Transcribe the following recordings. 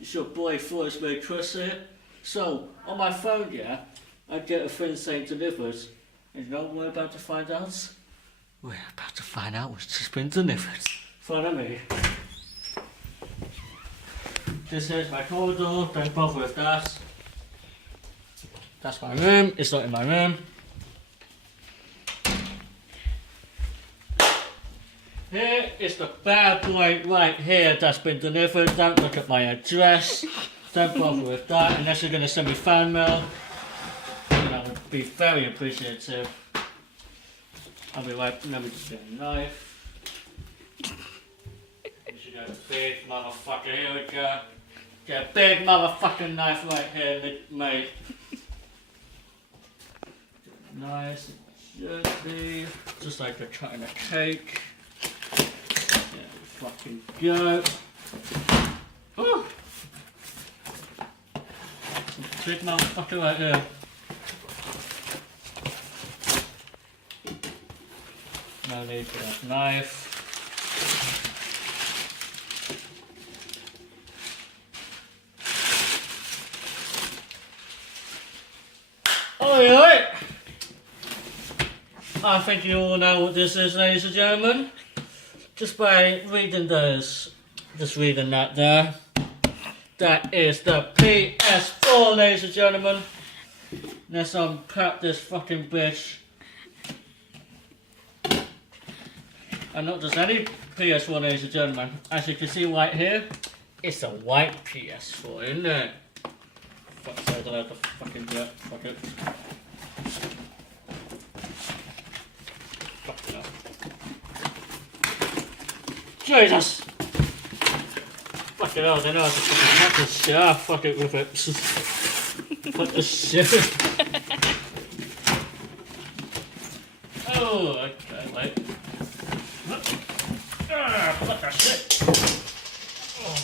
It's your boy Forrest May Chris here. So, on my phone, yeah, I get a thing saying delivered. And you know what we're about to find out? We're about to find out what's just been delivered. Follow me. This is my corridor, don't bother with that. That's my room, it's not in my room. Here is the bad boy right here that's been delivered. Don't look at my address. Don't bother with that unless you're going to send me fan mail. And I would be very appreciative. I'll be right, let me just get a knife. You should get a big motherfucker, here we go. Get a big motherfucking knife right here, mate. Nice and gently, just like you're cutting a cake. There we fucking go. Ooh. Big motherfucker right there. No need for that knife. Alright. I think you all know what this is, ladies and gentlemen. Just by reading those, just reading that there. That is the PS4, ladies and gentlemen. Let's unpack this fucking bitch. And not just any PS4, ladies and gentlemen. As you can see right here, it's a white PS4, isn't it? Fuck, so I don't have to fucking do it. Fuck it. Fuck it up. Jesus! Fucking hell, they know how to fucking hack this shit. Ah, fuck it with it. Fuck this shit. Oh, okay, wait. Ah, fuck that shit. Oh.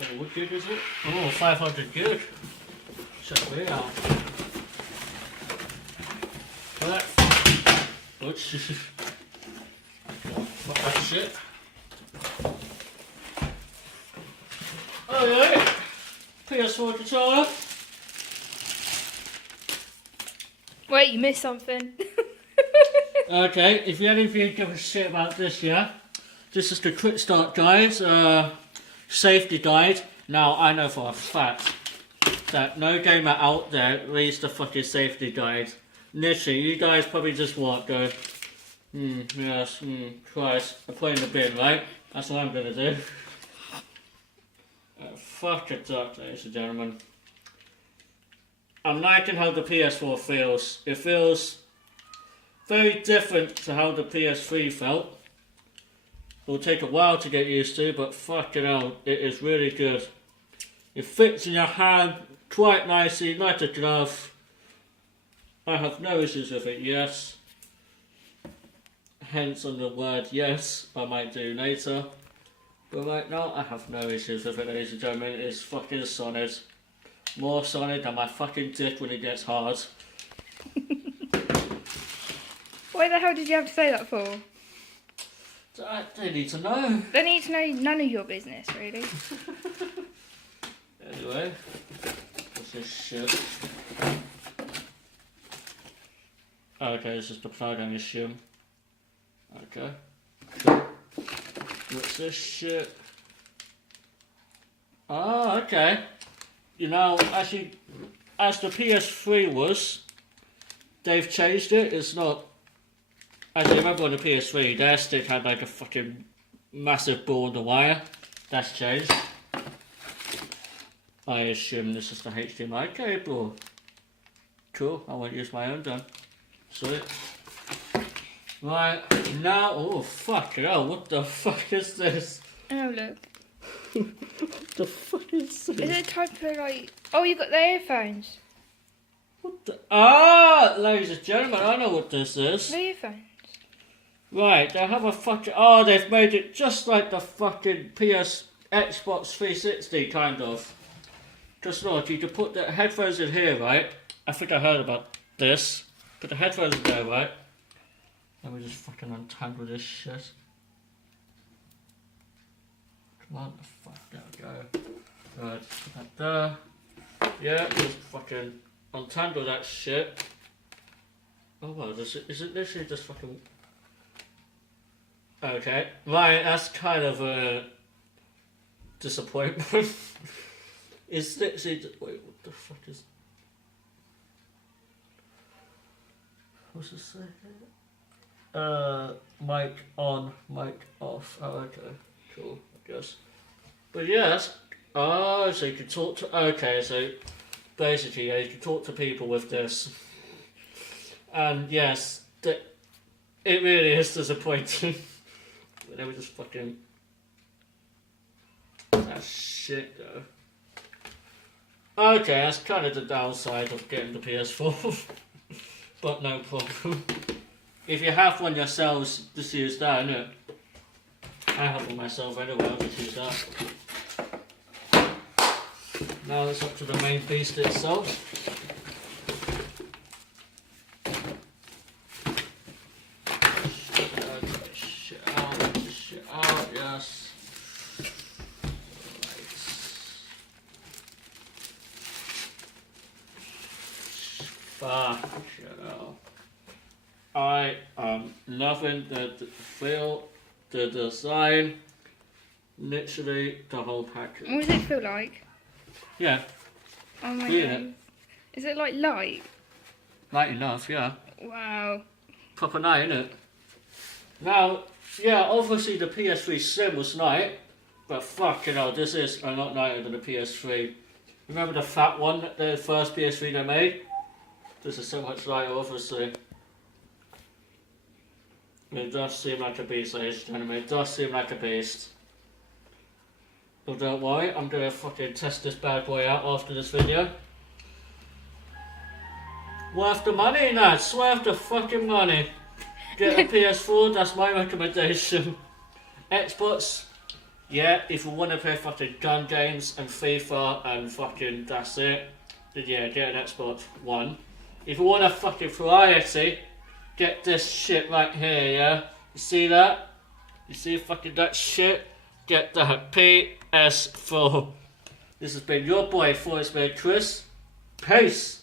Okay, what gig is it? Oh, 500 gig. Check me out. What? What shit? Fuck that shit. Oh yeah. PS4 controller. Wait, you missed something. Okay, if you any of you give a shit about this, yeah? This is the quick start guide, safety guide. Now, I know for a fact that no gamer out there reads the fucking safety guide. Literally, you guys probably just walk, go, yes, Christ, I put in the bin, right? That's what I'm gonna do. Fuck it up, ladies and gentlemen. I'm liking how the PS4 feels. It feels very different to how the PS3 felt. It'll take a while to get used to, but fucking hell, it is really good. It fits in your hand quite nicely, like a glove. I have no issues with it, yes. Hence on the word yes, I might do later. But right now, I have no issues with it, ladies and gentlemen. It's fucking solid. More solid than my fucking dick when it gets hard. Why the hell did you have to say that for? They need to know. They need to know none of your business, really. Anyway, what's this shit? Okay, this is the plug, I assume. Okay. Cool. What's this shit? Oh, okay. You know, actually, as the PS3 was, they've changed it. It's not. As I remember on the PS3, their stick had like a fucking massive ball on the wire. That's changed. I assume this is the HDMI cable. Cool, I won't use my own then. Sweet. Right, now, oh fuck hell, what the fuck is this? Oh, look. What the fuck is this? Is it a type of like... Oh, you got the earphones. What the... Ah, ladies and gentlemen, I know what this is. The earphones. Right, they have a fucking... Oh, they've made it just like the fucking Xbox 360, kind of. Just look, you can put the headphones in here, right? I think I heard about this. Put the headphones in there, right? Let me just fucking untangle this shit. Come on, fuck, there we go. Right, put that there. Yeah, just fucking untangle that shit. Oh well, is it literally just fucking... Okay, right, that's kind of a disappointment. It's literally just... Wait, what the fuck is... What's it say here? Mic on, mic off. Oh, okay. Cool, I guess. But yeah, that's... Oh, so you can talk to... Okay, so basically, yeah, you can talk to people with this. And yes, it really is disappointing. But they were just fucking... That shit, though. Okay, that's kind of the downside of getting the PS4. But no problem. If you have one yourselves, just use that, innit? I have one myself anyway, I'll just use that. Now it's up to the main beast itself. Shit out, yes. Right. Fuck, shit out. I am loving the feel, the design, literally the whole package. What does it feel like? Yeah. Oh my Yeah. god. Is it like light? Light enough, yeah. Wow. Proper night, innit? Now, yeah, obviously the PS3 Slim was night, but fuck, you know, this is a lot nicer than the PS3. Remember the fat one, the first PS3 they made? This is so much lighter, obviously. It does seem like a beast, ladies and gentlemen. It does seem like a beast. But don't worry, I'm gonna fucking test this bad boy out after this video. Worth the money, lads. Worth the fucking money. Get a PS4, that's my recommendation. Xbox, yeah, if you want to play fucking gun games and FIFA and fucking that's it, then yeah, get an Xbox One. If you want a fucking variety, get this shit right here, yeah? You see that? You see fucking that shit? Get that PS4. This has been your boy, Forest Man Chris. Peace.